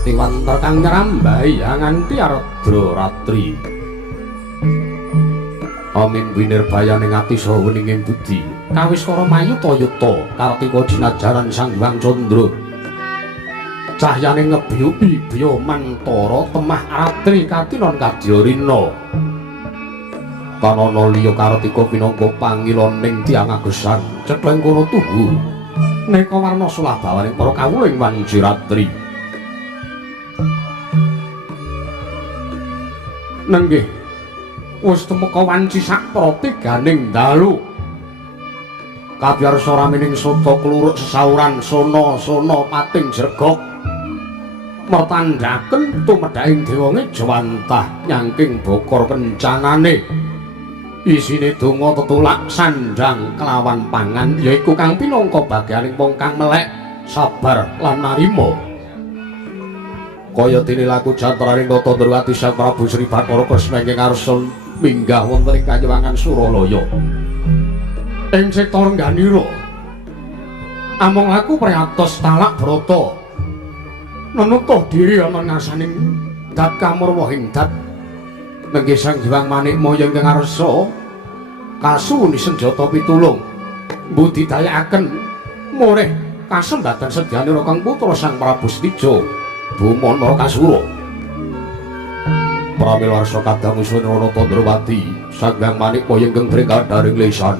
ngerti wanter kang nyrambahi nganti ardra ratri. Amimbi nirbayaning ati saha weninging budi kawiskara mayuta-yuta kartika dinajaran Sang Hyang Candra. Cahyane ngebyubi-bya mantara temah ratri katinon kadya rina. Kanana liya kartika pinangka pangiloning tiyang agesan cetheng kono tuhu. Neka warna sulabawaning para kawuling wanci ratri. Nenggih wis temeka wanci sak pratiganing dalu. Kabyarsa ramining soto kluruk sesauran sona pating jregok. Mertandhaken tumedhaing dewa ngejawantah nyangking bokor kencanane. Isine donga tetulak sandhang kelawan pangan yaiku kang pinangka bagianing wong kang melek, sabar lan narima. Kaya dene laku jantraning Nata Ndrawati Sang Prabu Sri Bathara Kresna ingkang arsa minggah wonten ing Kanyuwangan Suralaya. Ing sektor Rengganira amung laku priatos talak brata nenutuh diri ana ngasaning dat kamurwahing dat. Nenggih Sang Hyang Manikmaya ingkang arsa kasuwuni senjata pitulung mbudidayakaken murih kasembadan sedyanira Kang putra Sang Prabu Setija Bumana Kasura. Pramila kadang usun Nata Ndrawati Sang Hyang Manikmaya ingkang brekadaring lesan.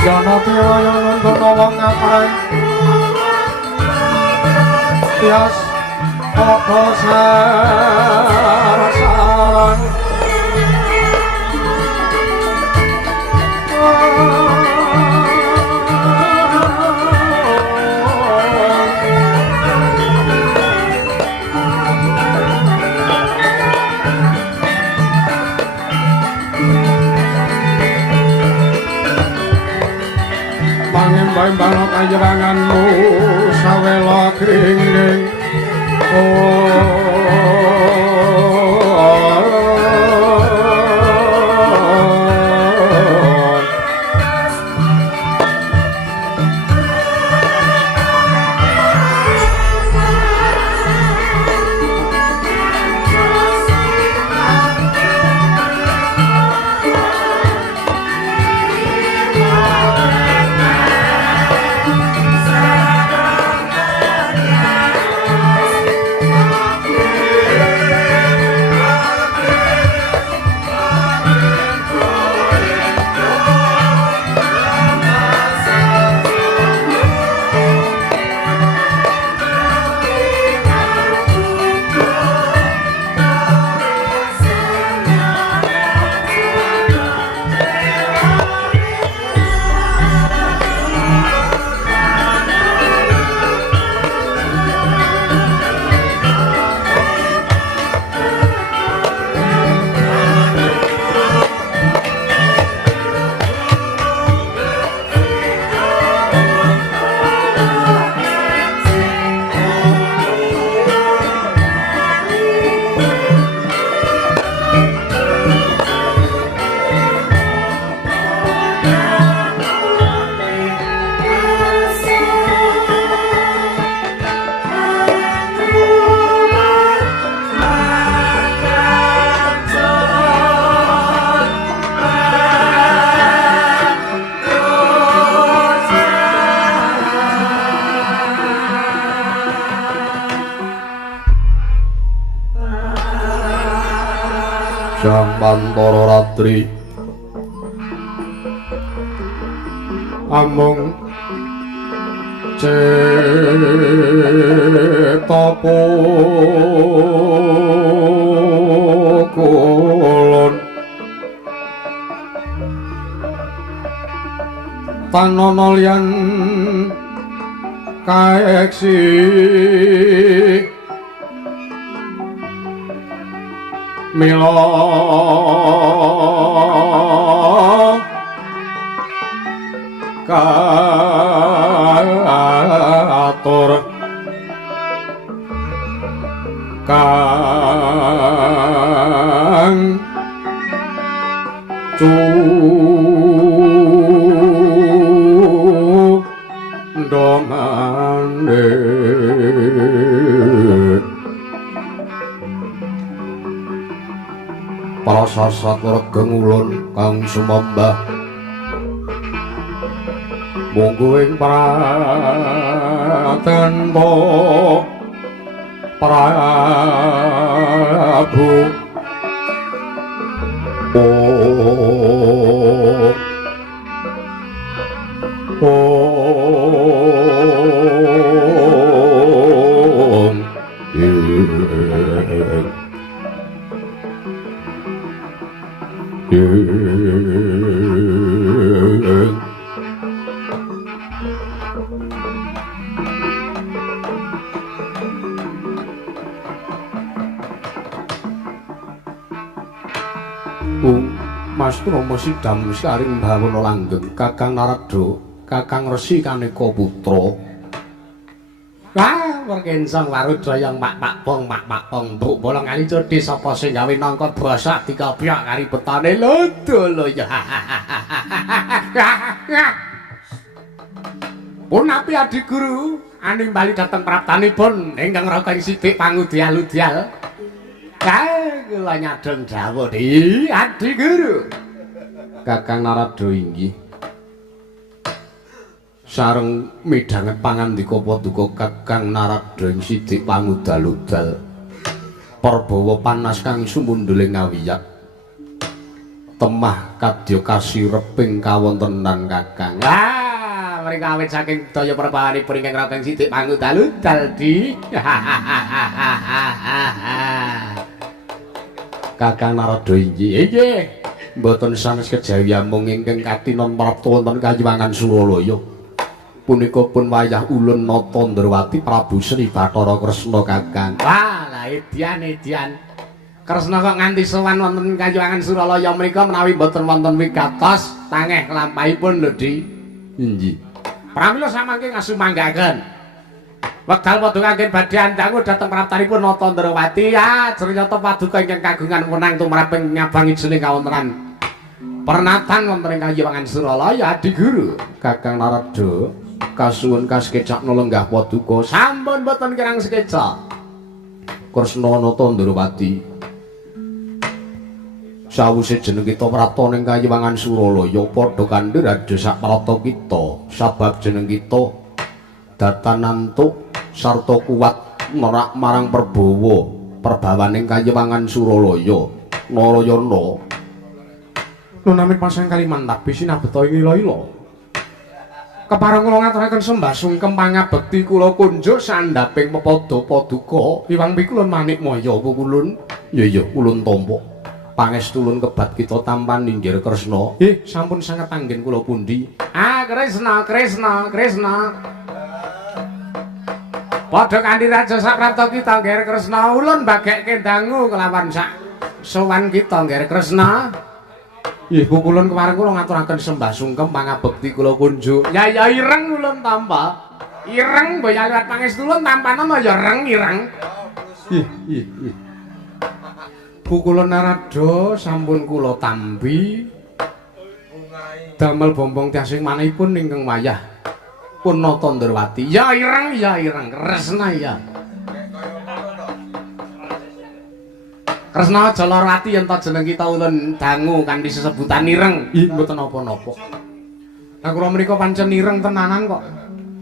Janati wayang nungguna wong ngapain Tias apa sarang Pangembang panjenenganmu sawela kringing Sang Mantara Ratri amung cetapukulun tanana liyan kaeksi mila katur kang para sasat regeng ulun kang sumembah monggo ing praten Prabu Mas Rama sidam saring bawana langgeng Kakang Narada Kakang Resi Kaneka Putra wah perkensang warudaya mak bong mbok bolong kali cedhi sapa sing gawe nangka basa dikopyak kari betane lho ya pun api Adi Guru animbali dateng praptanipun ingkang Raka Sidik pangudial-udial kula nyadeng dawuh di Adi Guru Kakang Narada inggih sareng midhanget pangandika paduka Kakang Narada ing Sidik pangudal-udal perbawa panas kang sumunduling ngawiyat temah kadya kasireping kawontenan Kakang mriki awit saking daya perbawanipun ingkang Kakang Sidik pangudal-udal di Kakang Narada inggih mboten sanes kejawi mung ingkang katinon prapta wonten Kayuwangan Suralaya punika pun wayah ulun Natandrawati Prabu Sri Bathara Kresna Kakang wah la edian Kresna kok nganti sowan wonten Kayuwangan Suralaya menika menawi mboten wonten wigatos tangeh lampahipun lho Di inggih pramila samangke ngasumanggaken wekdal padha kangge badhe andangu dhateng praptanipun Natandrawati ya ternyata paduka ingkang kagungan wenang tumraping nyabangi jeneng kawontenan pernatan wonten ing Kayuwangan Suralaya Adi Guru Kakang Narada kasuwun kasekecakna lenggah paduka sampun boten kirang sekecak Kresna Natandrawati sawise jeneng kita prapta ning Kayuwangan Suralaya padha kandhir adhe sak prata kita sabab jeneng kita datanantuk sarta kuat merak marang Prabawa perbawaning Kayuwangan Suralaya Narayana nunamin pasang Kalimantan sinabeta ing ila-ila kepareng kula ngaturaken sembah sungkem pangabekti kula kunjuk sandhaping pepada paduka iwang pikulun manik maya pukulun ya ulun tampa pangestu ulun kebat kita tampan ninggir Kresna sampun sanget anggen kula pundi Kresna padha kanthi raja saprapta kita ngger Kresna ulun bagekke dangu kelawan sak sowan kita ngger Kresna nggih pukulun kepareng kula ngaturaken sembah sungkem pangabekti kula kunjuk ya ireng ulun tampa ireng mbaya liwat pangestu ulun tampanana ya ireng pukulun Narada sampun kula tampi damel bombong tiasing manihipun ingkang wayah pun Natandrawati ya ireng Kresna ya Kresna aja lara ati yen ta jeneng kita ulun dangu kanthi sesebutan ireng mboten napa-napa aku menika pancen ireng tenanan kok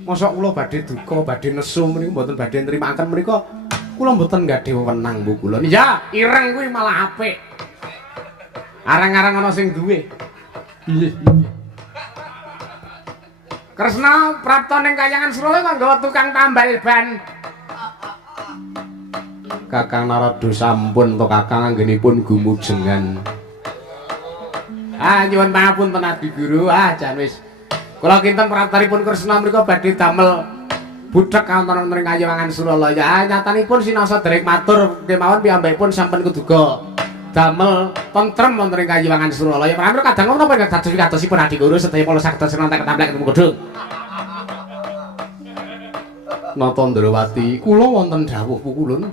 mosok kula badhe duka badhe nesu menika mboten badhe nrimaken menika kula mboten gadhe wewenang Bu kula ya ireng kuwi malah apik arang-arang ana sing duwe nggih Kresna prapta ning Kayuwangan Suralaya kok nggawa tukang tambal ban. Kakang Narada sampun to Kakang anggenipun gumujengan. Nyuwun pangapunten Adi Guru. Jan wis. Kula kinten praptanipun Kresna mriku badhe damel budhek wonten ing Kayuwangan Suralaya. Nyatanipun sinasa derek matur kemawon piyambakipun sampun kuduga damel tentrem wonten ing Kayuwangan Suralaya. Pramila kadang menapa dados wigatosipun Adi Guru sedaya kula saged senentek ketamplek ketemu gedung. Natandrawati, kula wonten dawuh pukulun.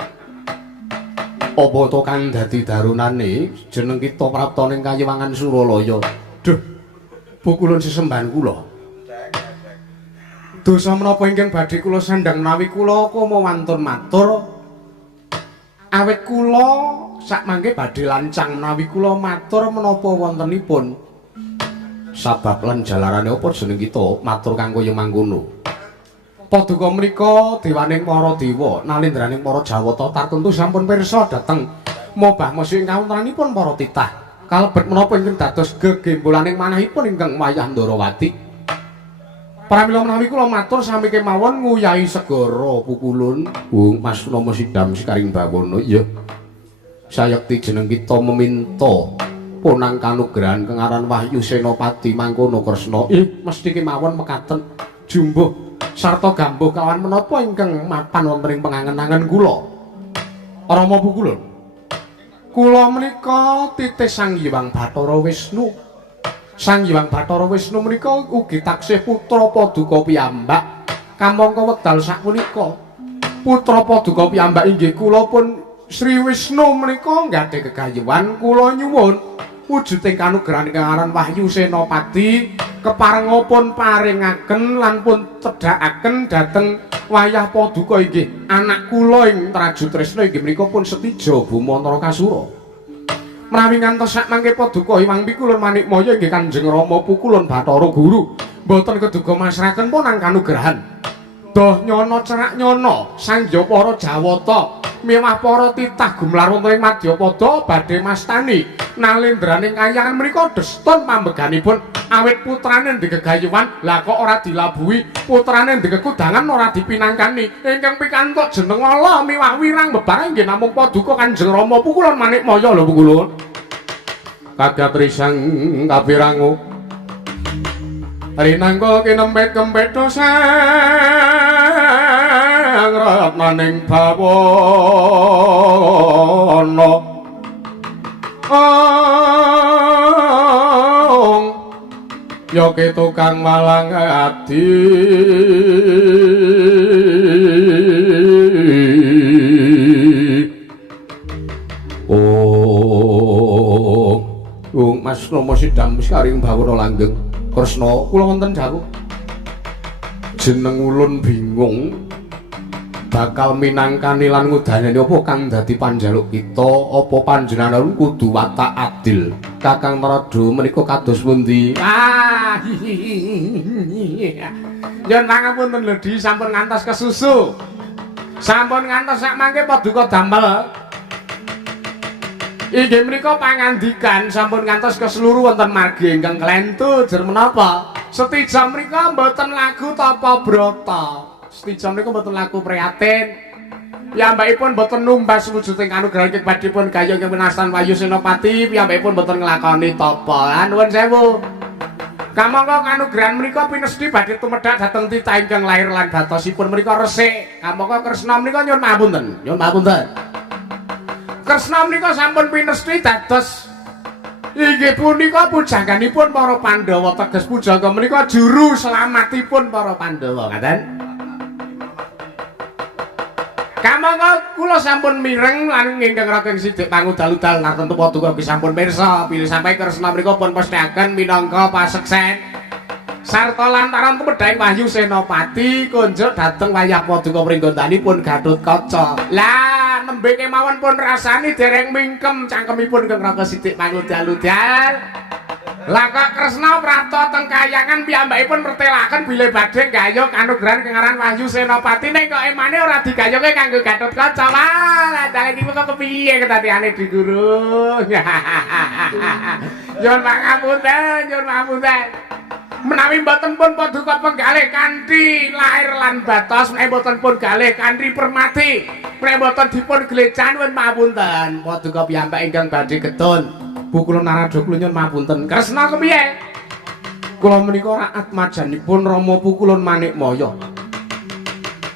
Apa to kang dadi darunane jeneng kita prapta ning Kayuwangan Suralaya? Duh. Pukulun sesembahan kula. Dosa menapa ingkang badhe kula sandhang menawi kula koma wantun matur awit kula sakmangke badhe lancang menawi kula matur menapa wontenipun sabab lan jalarane apa jeneng kita matur kanggo yen mangkono. Paduka menika dewaning para dewa nalindraning para jawata tartentu sampun pirsa dhateng mobah mesih kawontenanipun para titah kalebet menapa ingkang dados gegembolaning manahipun ingkang wayah Ndarawati. Pramila menawi kula matur sami kemawon nguyahi segara pukulun. Mas Nomo Sidam Sikaring Bawana. Iya. Sayekti jeneng kita meminta punang kanugrahan kengaran Wahyu Senopati mangkono Kresna. Mesti kemawon mekaten jumbuh sarta gambuh kawan menapa ingkang mapan wonten ing pangangen-angen kula. Rama pukulun. Kula menika titih Sang Hyang Bathara Wisnu. Sang Hyang Bathara Wisnu menika ugi taksih putra Paduka piyambak. Kamangka wekdal sapunika putra Paduka piyambak inggih kula pun Sri Wisnu menika nggadahi gegayuhan kula nyuwun wujuding kanugrahan ingkang aran Wahyu Senopati keparengipun paringaken lan pun cedhakaken dhateng wayah Paduka inggih anak kula ing Traju Tresna inggih menika pun Setija Bumantara Kasura. Menawi ngantos sakmangke Paduka Hyang Pikulun Manikmaya inggih Kanjeng Rama Pukulun Bathara Guru boten keduga masrahaken punang kanugrahan. Doh nyono cerak nyono sangya para jawata miwah para titah gumlar wonten ing Madyapada badhe mastani nalindraning kayangan menika deston pambeganipun awit putrane digegayuhan lah kok ora dilabuhi putrane digekudangan ora dipinangkani ingkang pikantuk jeneng ala miwah wirang bebarang nggih namung Paduka Kanjeng Rama Pukulun Manikmaya lho Pukulun kagatri sang kapirangu rinangka kinempet-kempet sang ratnaning bawana ya tukang malang ati Mas Nomo Sidam Sikaring Bawana langgeng Kresna kula wonten dawuh jeneng ulun bingung bakal minangkani lan ngudanani apa kang dadi panjaluk kita apa panjenengan kudu watak adil Kakang Narada menika kados pundi yen pangapunten lho Di sampun ngantos kesusu sampun ngantos sakmangke Paduka damel inggih menika pangandikan sampun ngantos keseluruh wonten margi ingkang klentu jer menapa Setija menika mboten lagu tapa brata Setija menika mboten lagu prihatin piyambakipun mboten numbas wujuding kanugrahan ingkang badhepun gayuh ingkang winastan Wahyu Senopati piyambakipun mboten nglakoni tapa nuwun sewu kamangka kanugrahan menika pinesti badhe tumedhak dhateng titah ingkang lair lan batosipun menika resik kamangka Kresna menika nyuwun pamunten Kresna menika sampun pinesti dados inggih punika pujanganipun para Pandhawa teges pujangga menika juru selamatipun para Pandhawa ngaten. Kamangka kula sampun mireng lan ingkang raking sithik pangudal-udal nartentu Paduka sampun pirsa bilih sampai Kresna menika pun pesthekaken minangka paseksen sarta lantaran tumedhaing Wahyu Senopati kunjuk dhateng wayah Paduka pringgondanipun Gatotkaca. Lah nembe kemawon pun rasani dereng mingkem cangkemipun keng raka sithik pangudal-udal. Lah kok Kresna prapta teng kayangan piyambakipun mertelaken bilih badhe gayuh kanugrahan kengaran Wahyu Senopati ning kok emane ora digayuhke kanggo Gatotkaca. Lah dalan iki kok kepiye kedadiane Di Guru. Nyuwun pangapunten. Menawi mboten pun Paduka penggalih kanthi lair lan batos menawi mboten pun galih kanthi permati menawi mboten dipun glejan nuwun mapunten Paduka piyambak ingkang badhe getun Pukulun Narada kula nyuwun mapunten Kresna kepiye kula menika raat majanipun Rama Pukulun Manikmaya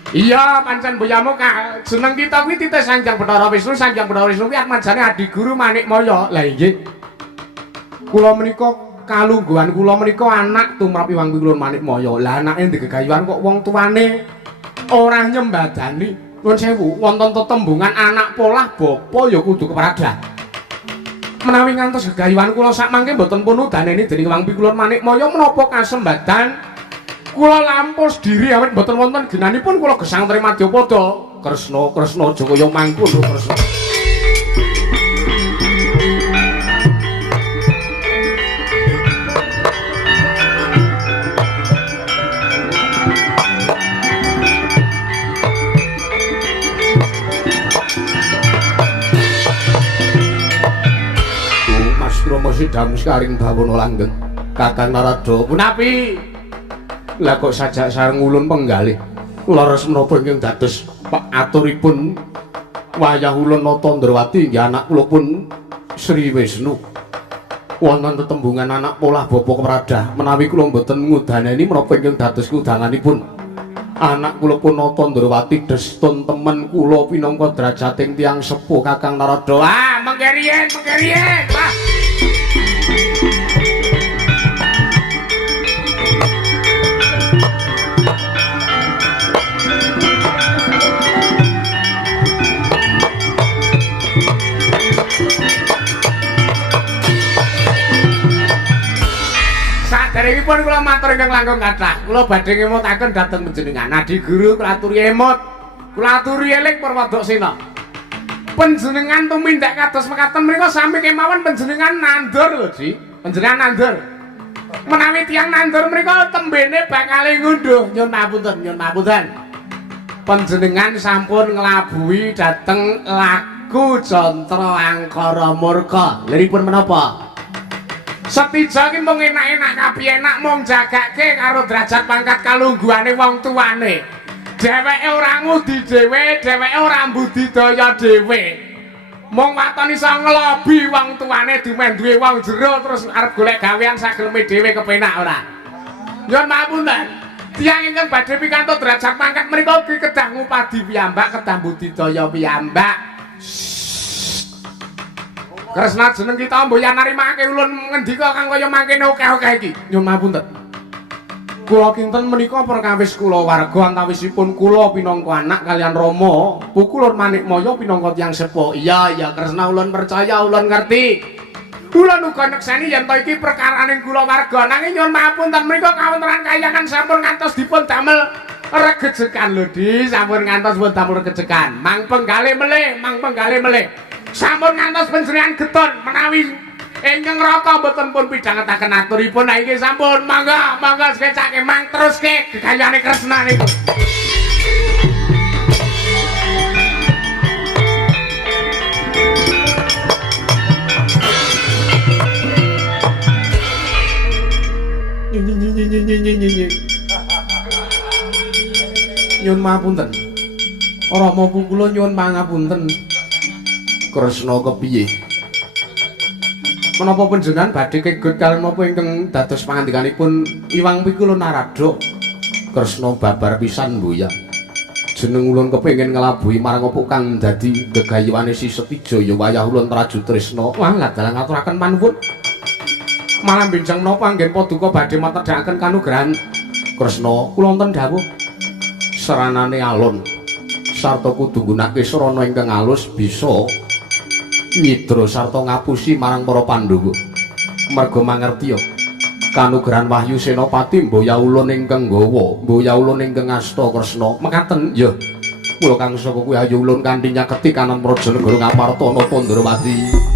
iya pancen boyamu jeneng kita kuwi titih Sang Hyang Bathara Wisnu Sang Hyang Bathara Wisnu kuwi atmajane Adi Guru Manikmaya lah inggih kula menika kalungguhan kula menika anak tumrap Hyang Pikulun Manikmaya. Lah anake digegayuhan kok wong tuane ora nyembadani. Nuwun sewu, wonten tetembungan anak polah bapa ya kudu kepradah. Menawi ngantos gegayuhan kula sakmangke mboten pun udaneni dening Hyang Pikulun Manikmaya menapa kasembadan kula lampus diri awit mboten wonten ginanipun kula gesang Tri Madyapada. Kresna aja kaya mangkono Kresna. Rama sidam sekaring bawana langgeng Kakang Narada punapi lah kok sajak sareng ulun penggalih leres menapa ingkang dados aturipun wayah ulun Natandrawati inggih anak kula pun Sri Wisnu wonten tetembungan anak polah bapa kemradah menawi kula mboten ngudaneni menapa ingkang dados kudanganipun anak kula pun Natandrawati destun temen kula pinangka drajating tiyang sepuh Kakang Narada mengke riyen Pak Saderengipun kula matur ingkang langkung kathah. Kula badhe ngemutaken dhateng panjenengan. Adi Guru kula aturi emut. Kula aturi eling Prawadasena. Panjenengan tumindak kados mekaten menika sami kemawon panjenengan nandur lho, Ji. Panjenengan nandur. Menawi tiyang nandur menika tembene bakal ngunduh. Nyun papunten. Panjenengan sampun nglabuhi dhateng laku Jantra Angkara Murka. Liripun menapa? Setija ki mung enak-enak kapienak mung jagake karo derajat pangkat kalungguhane wong tuane. Dheweke ora ngudi dhewe, dheweke ora mbudidaya dhewe. Mung waton iso ngelobi wong tuane dimen duwe wong jero terus arep golek gawean sageleme dhewe kepenak ora. Nyun pamunten. Tiyang ingkang badhe pikantuk derajat pangkat menika ki kedah ngupadi piyambak, kedah budidaya piyambak. Kresna jeneng kita mboyan narimake ulun ngendika kang kaya mangkene akeh-akeh iki. Nyun pamunten. Kula kinten menika perkawis kula warga antawisipun kula pinangka anak kalian Rama, pukulun Manikmaya pinangka tiyang sepuh. Iya, Kresna ulun percaya, ulun ngerti. Ulun uga nekseni yen to iki perkaraning kula warga nanging nyun pamunten menika kawontenan kayangan sampun ngantos dipun damel regejekan lho, Di. Sampun ngantos dipun damel regejekan. Mang penggalih melih. Sampun ngantos panjenengan getun menawi ingkang raka mboten pun pidhangetaken aturipun nggih sampun mangga sekecake mang teruske gegayane Kresna niku. Nyun mapunten. Rama kula nyuwun pangapunten. Kresna kepiye? Menapa panjenengan badhe kegut kaliyan menapa ingkang dados pangandikanipun Iwang Pikula Narada? Kresna babar pisan mboya. Jeneng ulun kepengin nglabuhi marang apa kang dadi gegayuhane Si Setijaya wayah ulun traju tresna. Wah, ngadalang ngaturaken manuwun. Malam benjang menapa anggen paduka badhe matedhakaken kanugrahan Kresna kula wonten dawuh seranane alon sarta kudu nggunakake sarana ingkang alus bisa nyidra sarta ngapusi marang para Pandhawa. Merga mangertiya kanugrahan Wahyu Senapati mboya ulun ingkang nggawa, mboya ulun ingkang asta Kresna. Mekaten ya. Mula kang saka kuwi ayu ulun kanthi nyaketi kanan Prajanegara Ngaparta Natandrawati.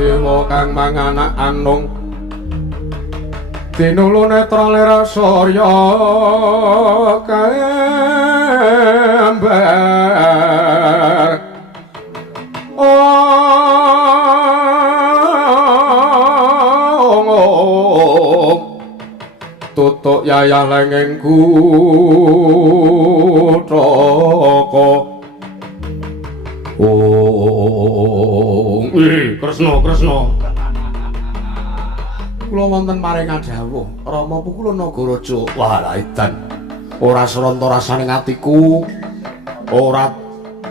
Dewa kang manganak anung tinulu netra lera surya kembang Kresna yayah lengeng Kuthaka. Oh, Kresna. Kula wonten paring dawuh, Rama Pukul Nagaraja. Wah, la edan. Ora sranta rasane atiku. Ora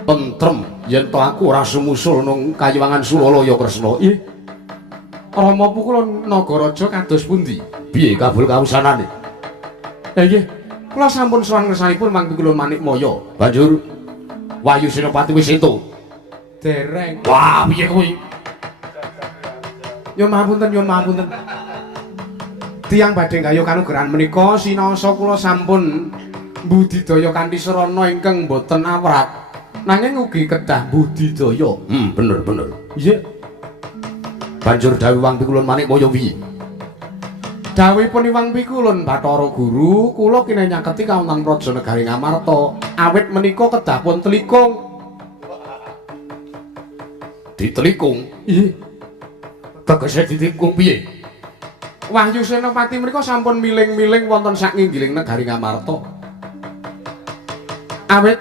tentrem yen to aku ora sumusul nang Kayuwangan Suralaya Kresna. Ih. Rama Pukul Nagaraja kados pundi? Piye kabul kawusanane? Nggih, kula sampun sowan ngersanipun Mang Pukul Manikmaya. Banjur Wayu Senopati wis entuk. Dereng. Wah, piye kuwi? Nyuwun mapunten. Tiyang badhe gayuh kanugrahan menika sinaosa kula sampun budidaya kanthi sarana ingkang boten awrat. Nanging ugi kedah budidaya. Bener. Iya. Banjur dawuh Wang Pikulun Manikmaya piye? Dawuhipun Wang Pikulun Bathara Guru, kula kene nyaketi kawonten Praja Negari Ngamarta. Awit menika kedah pun telikung. Ditelikung? Iya. Tegese ditelikung piye? Wahyu Senopati menika sampun miling-miling wonten sakinggiling negari Ngamarta. Awit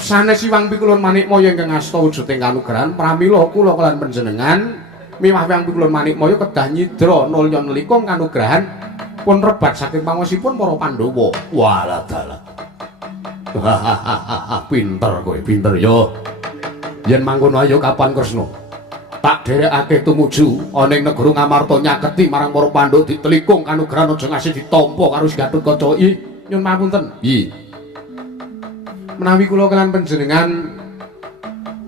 sanes Wang Pikulun Manikmaya ingkang asta wujuding kanugrahan pramila kula kelan panjenengan miwah Wang Pikulun Manikmaya kedah nyidra nulya nelikung kanugrahan pun rebat saking pangosipun para Pandhawa. Walah dalah. Pinter kowe, pinter yo. Yen mangkono ayo kapan Kresna? Tak derekake tumuju ana ing negara Ngamarta nyaketi marang para Pandhawa ditelikung kanugrahan aja ngasih ditampa karo Gatotkaca. Nyuwun pamunten. Nggih. Menawi kula kelan panjenengan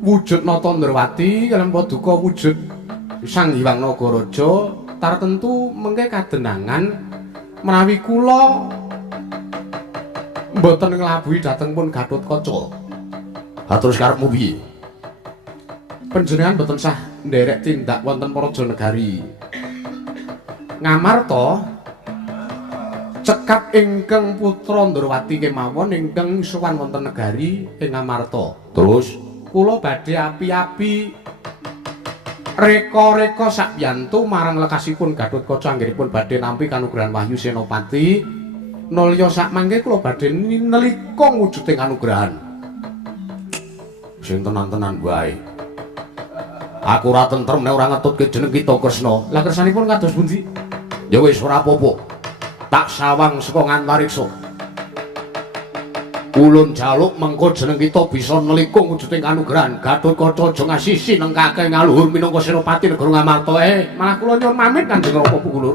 wujud Nata Ndrawati kaliyan Paduka wujud Sang Hyang Nagaraja tartentu mengke kadenangan menawi kula mboten nglabuhi dhateng pun Gatotkaca. Atur karepmu piye? Panjenengan mboten sah nderek tindak wonten Praja Negari Ngamarta cekap ingkang putra Ndrawati kemawon ingkang sowan wonten negari ing Ngamarta. Terus kula badhe api-api reka-reka sakbiyantu marang lekasipun Gatotkaca anggenipun badhe nampi kanugrahan Wahyu Senopati. Nulya sakmangke kula badhe nelikung wujuding kanugrahan. Sing tenan-tenan wae. Aku ora tentrem nek ora ngetutke jeneng kita Kresna. Lah kersanipun kados pundi? Ya wis ora apa-apa. Tak sawang saka ngantariksa. Ulun jaluk mengko jeneng kita bisa nelikung wujuding kanugrahan. Gatotkaca aja ngasisi nengkake ngaluhur minangka Senopati negara Ngamarta. Malah kula nyuwun pamit Kanjeng Rama Pukul.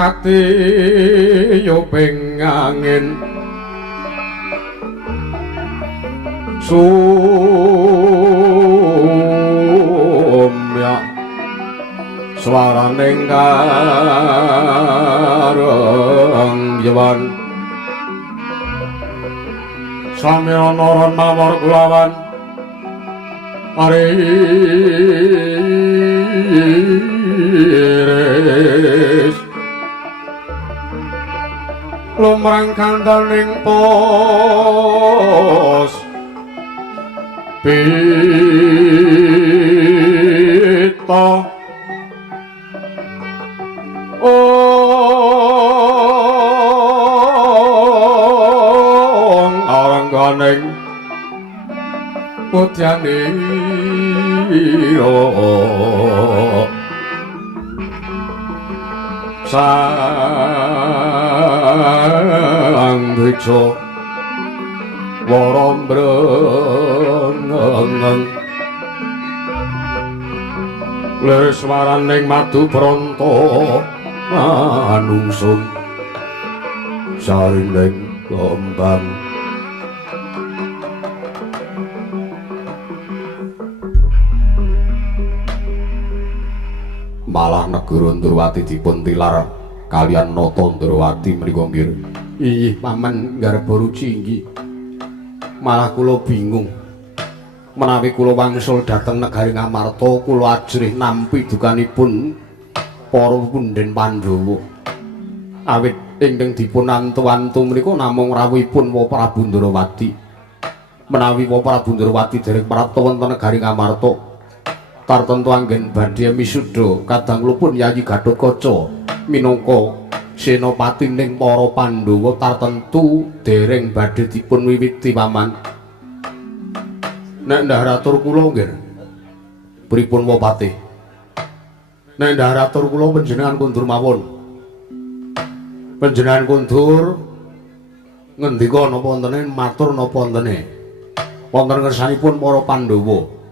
Katiyo ping angin sumya swaraning karengyewan sami ana ron mawar kulawan aris lumrang kandaning pos pita arangganing putyanira sang diksa warombrengeng leres waraning madu pronto manungsun sarining kembang malah negara Ndrawati dipun tilar kalian Nata Ndrawati menika nggih. Inggih paman garba ruci inggih. Malah kula bingung. Menawi kula wangsul dhateng negari Ngamarta kula ajrih nampi dukanipun para punden Pandhawa. Awit ingkang dipun antu-antu menika namung rawuhipun Wa Prabu Ndrawati. Menawi Wa Prabu Ndrawati dereng prapta wonten negari Ngamarta tartentu anggen badhe misuda kadanglipun Yayi Gatotkaca minangka senopatining para Pandhawa tartentu dereng badhe dipun wiwiti paman. Nek ndah atur kula nggih pripun Wapati? Nek ndah atur kula panjenengan kundur mawon. Panjenengan kundur ngendika napa wontene matur napa wontene wonten ngersanipun para Pandhawa.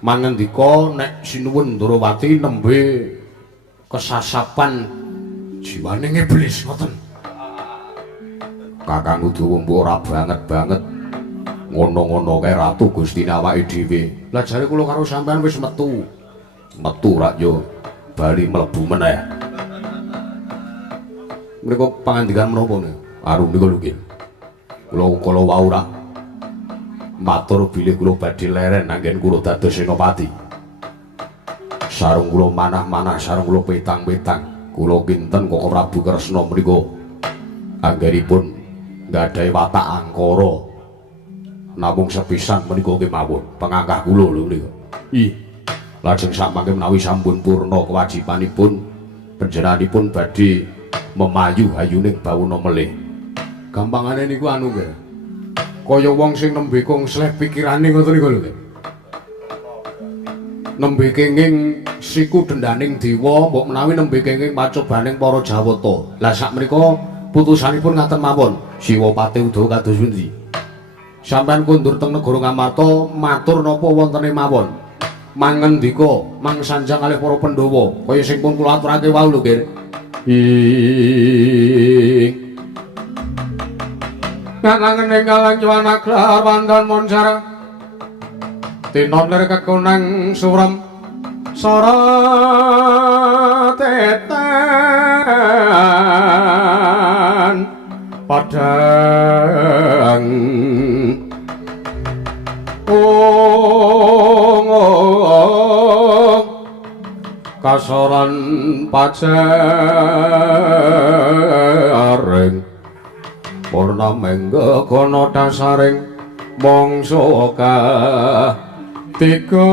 Mangendika nek sinuwun Ndrawati nembe kesasapan jiwaning iblis ngoten. Kakang Udawa ora banget ngono-ngono kae ratu Gustine awake dhewe. Lah jare kula karo sampean wis metu. Metu rak yo bali mlebu meneh. Mriko pangandikan menapa niku? Aru niku lho nggih. Kula wau rak matur bilih kula badhe leren anggen kula dados senopati. Sarung kula manah-manah, sarung kula petang-petang. Kula kinten Koko Prabu Kresna mriku anggenipun nggadahi watak angkara. Namung sepisan menika kemawon pengangkah kula lho niku. Ih. Lajeng samangke menawi sampun purna kewajibanipun panjenenganipun badhe memayu hayuning bawana melih. Gampangane niku anu nggih. Kaya wong sing nembe kongsleh pikirane ngoten niku lho. Nembe kenging siku dendaning dewa, mbok menawi nembe kenging pacobaning para Jawata. Lah sakmenika putusanipun ngaten mawon. Siwapati Udawa kados pundi? Sampeyan kundur teng negara Ngamarta matur napa wontene mawon. Mangendika mangsanjang kalih para Pandhawa kaya sing pun kula aturake wau lho, nggih. Kakang ninggalang Juwana Klar Wandan Moncar tinon lir kekunang surem sorotetan padang kasoran pajaring purna mengga kono dasaring mangsa tiga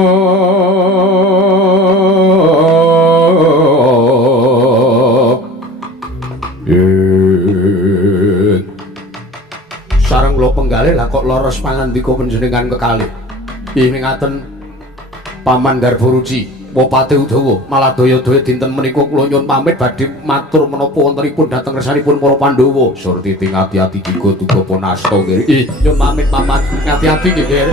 sareng kula penggalih lah kok leres pangandika panjenengan kekalih. Ing ngaten Paman Garbaruci Wapati Udawa malah daya-daya dinten menika kula nyuwun pamit badhe matur menapa wontenipun dhateng kersanipun para Pandhawa. Surti ting ati-ati diga-duga punasta nggih. Nyuwun pamit Paman, ngati-ati nggih.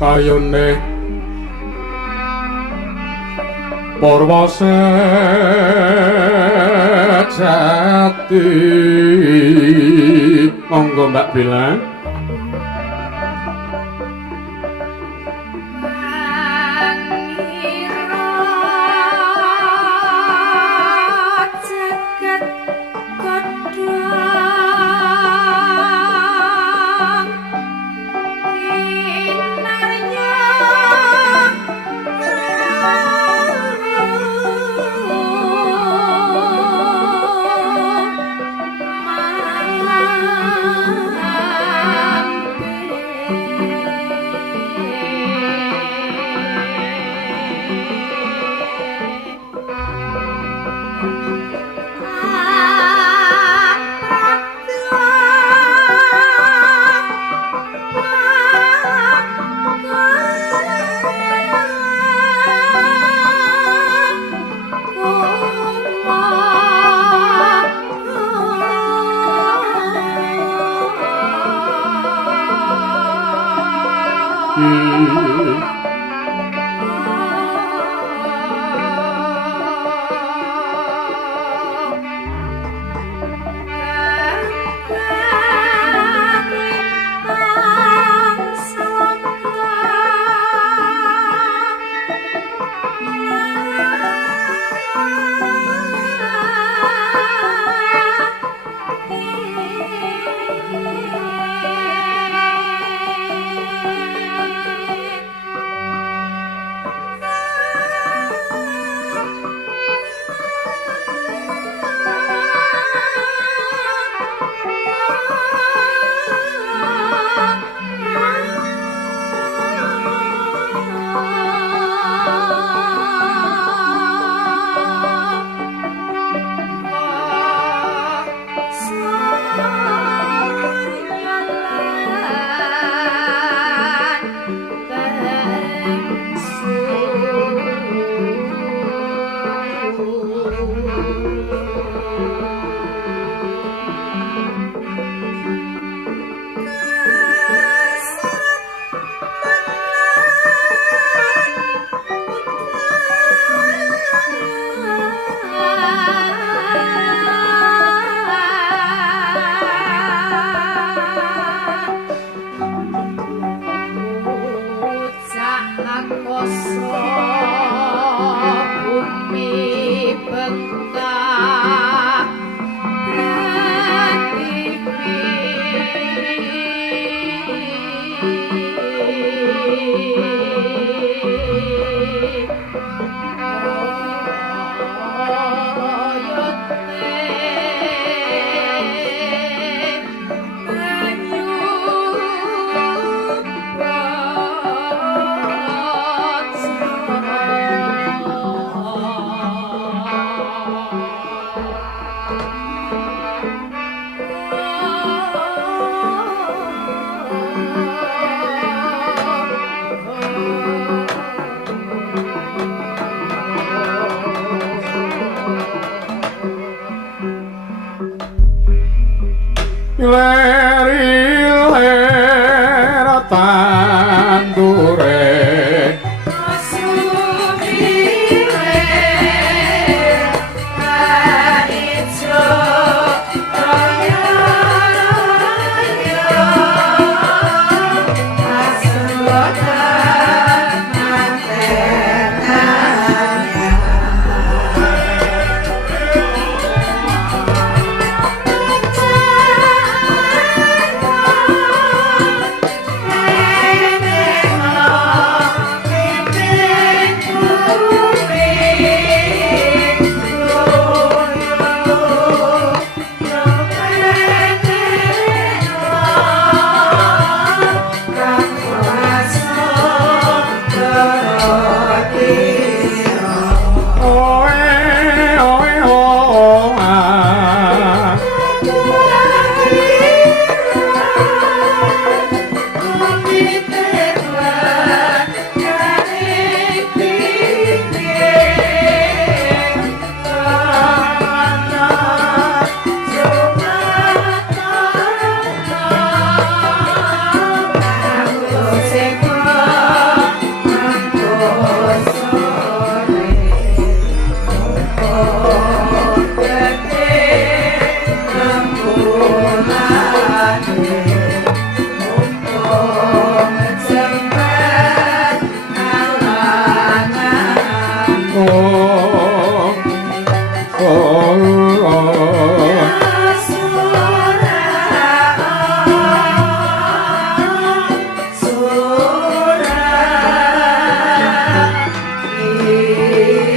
kayune Purwasa jati monggo Mbak Bella.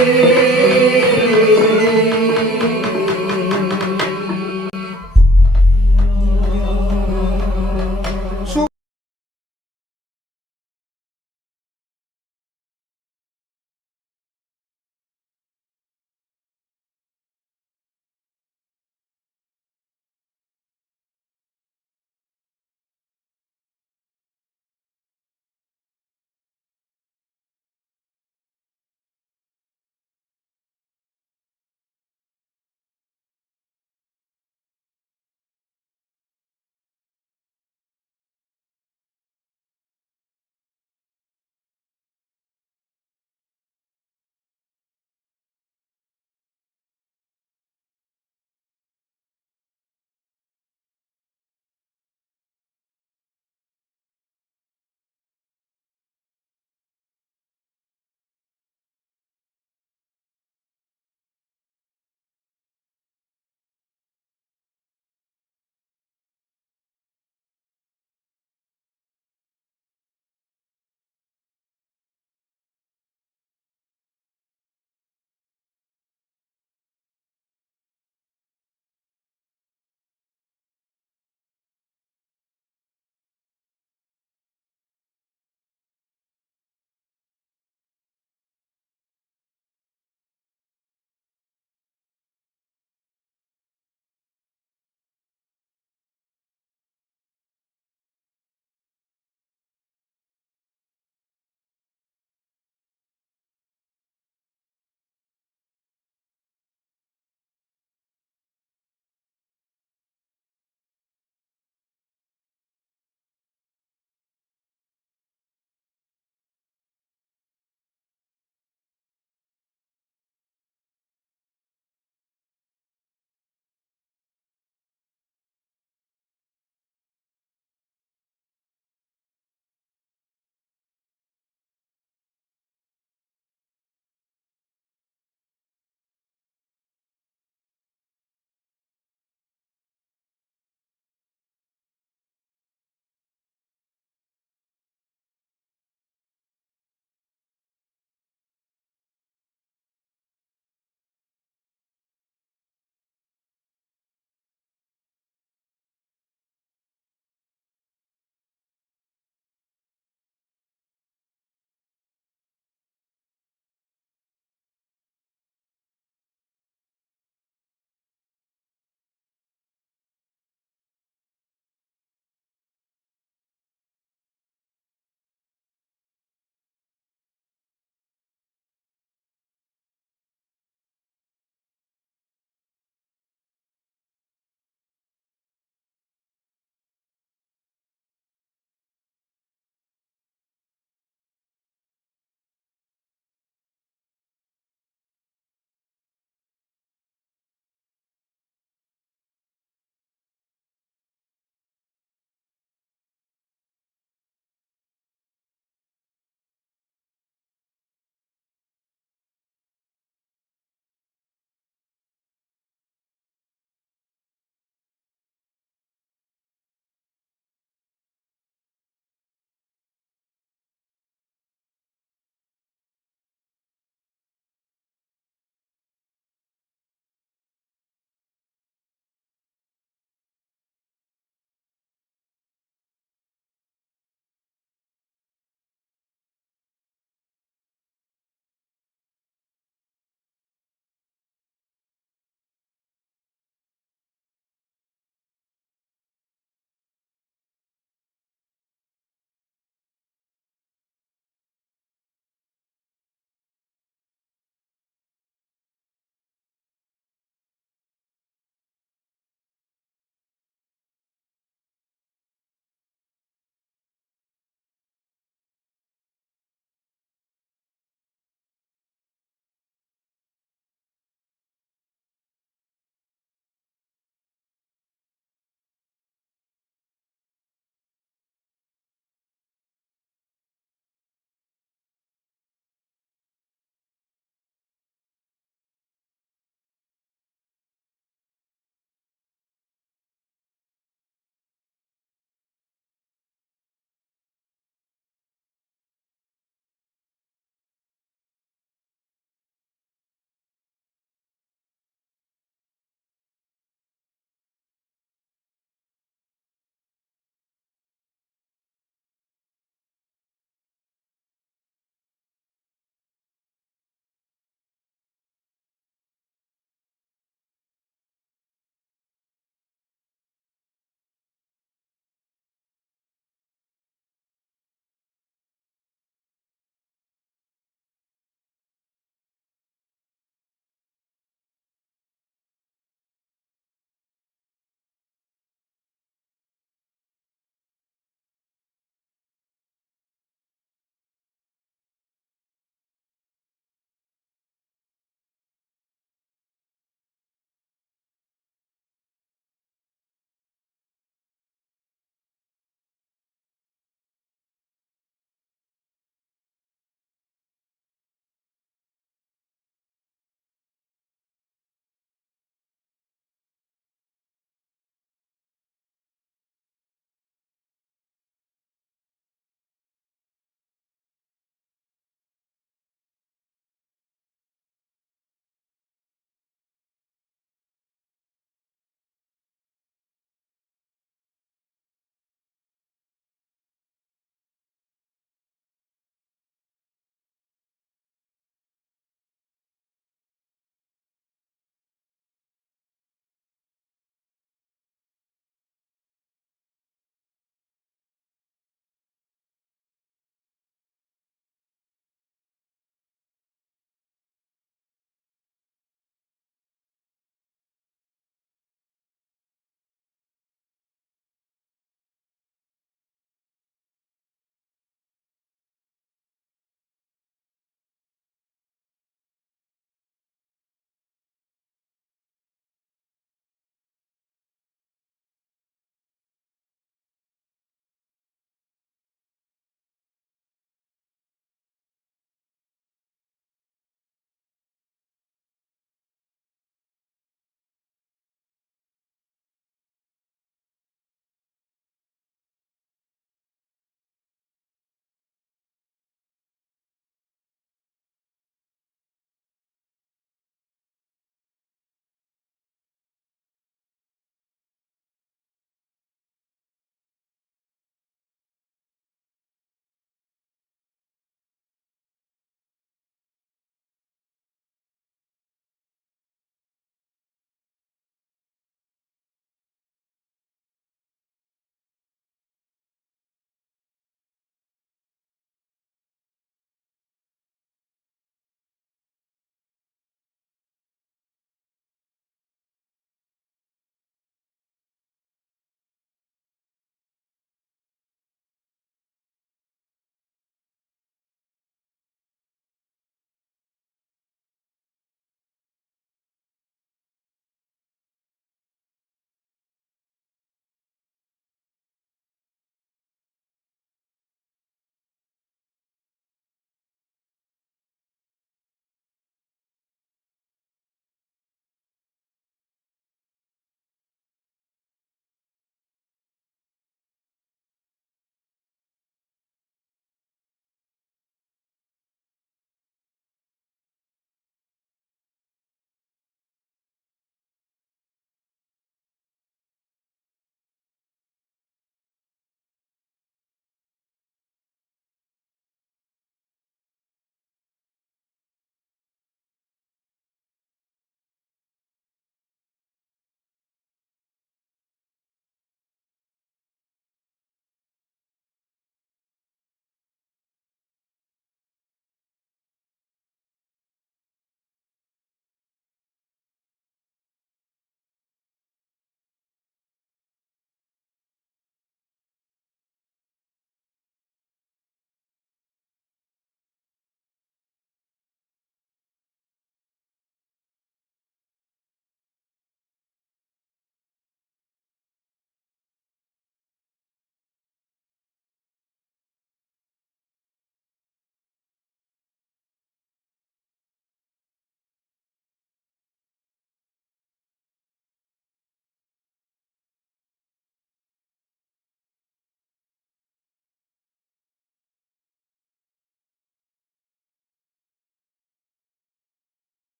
Ing